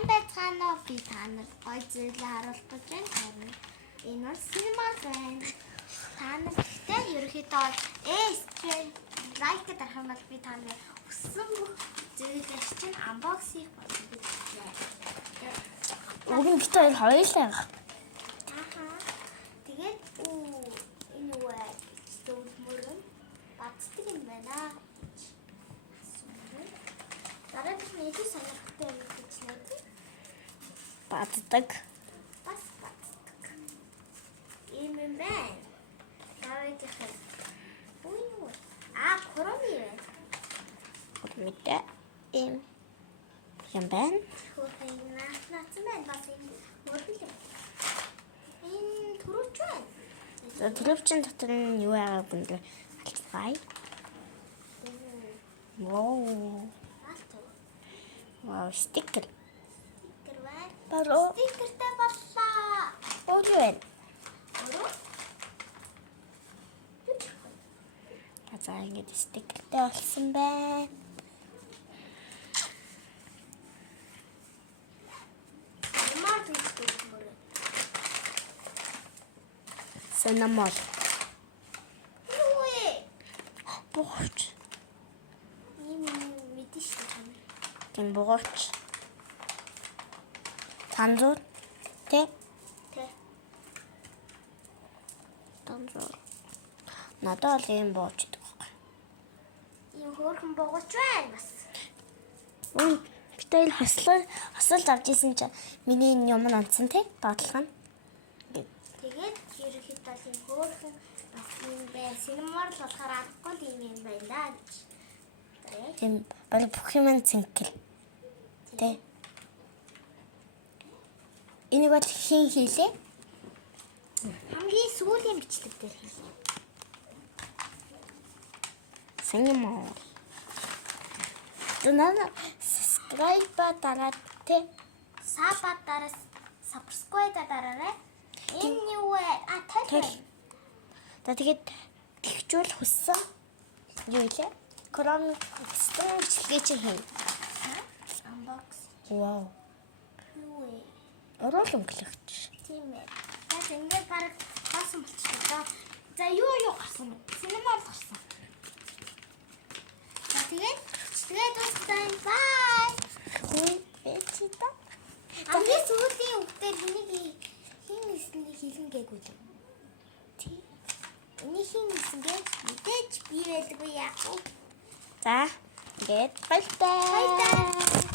Сайн байцгаана уу? Би танад гоё зүйлээ харуулах гэж байна. Энэ бол Cinemark. Танад гэхдээ ерөөхдөө лайк гэдэг юм бол би танад өссөн бүх зүйлээс чинь unboxing болох гэж байна. Уг нь бит хоёулаа. Тэгээд энэ юу вэ? Зөвмөрөн бацдаг юм байна. Дараагийн нэг сонирхолтой юм гэж найдаа. Бацдаг. Бас бацдаг. Ийм юм байна. Дараагийн юу? Короми байна. Коромитэй юм байна. Хөөе наацсан байна. Бас энэ мөргөл. Энэ төрөвч байна. За төлөвчин дотор нь юу байгаа бүнлээ алцгаая. Вау, стикер. Стикер байна. Бароо. Стикертэй боллоо. Өөр юу вэ? За ингэж стикертэй болсон байна. Сенамол. Юу вэ? Бугууч. Ийм мэдэн шүү дээ. Гин бугууч. Танзуур. Тэ. Танзуур. Надад л юм бууч гэдэг байна. Ийм хөөрхөн богоч байна бас. Битэл хослол авч исэн чинь миний юм онцсон тий доотлох нь. Тэгээд ерөөхдөө ийм хөөрхөн бас юм байна. Cinemark болохоор авахгүй юм байна гэж. Тийм бол бүх юм цэнгэл. Тэ. Энийг бол хийн хийлээ. Хамгийн сүүлийн бичлэг дээр хийлээ. Синемол. Тэнэ subscribe дараад тэ. Subscribe дараарай. Энэ юу вэ? Тэл. Тэгээд тэгчүүл хүссэн юу илээ? Chrome стейжлээ чи хийн. Unbox. Вау. Юу вэ? Орол өнгөлөгч. Тийм ээ. Яг ингээд бараг хасан болчихлоо. За юу гарсан бэ? Cinemark гарсан. За тэгээд дууссан. Bye. Эцэта. Хамгийн сүүлийн үгтээ хин нэсний хийлэн гээгүй л. Тий. Эний хин нэсэн гэж мэдээж би байлгүй яах вэ? За, ингээд баяртай.